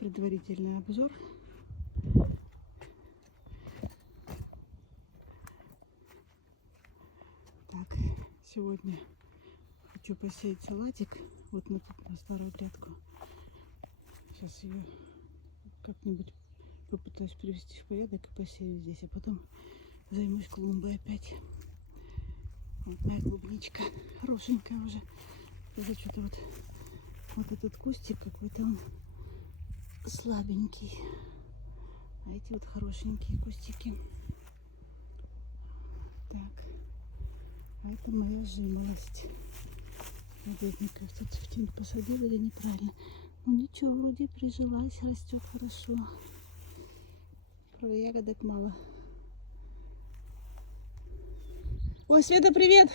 предварительный обзор. Так, сегодня хочу посеять салатик. Вот на старую грядку. Сейчас ее как-нибудь попытаюсь привести в порядок и посею здесь. А потом займусь клумбой опять. Вот моя клубничка. Хорошенькая уже. Это что-то вот этот кустик какой-то он слабенький. А эти вот хорошенькие кустики. Так. А это моя жимолость. Бедненькая, тут в тень посадила или неправильно. Ну ничего, вроде прижилась, растет хорошо. Правда, ягодок мало. Ой, Света, привет!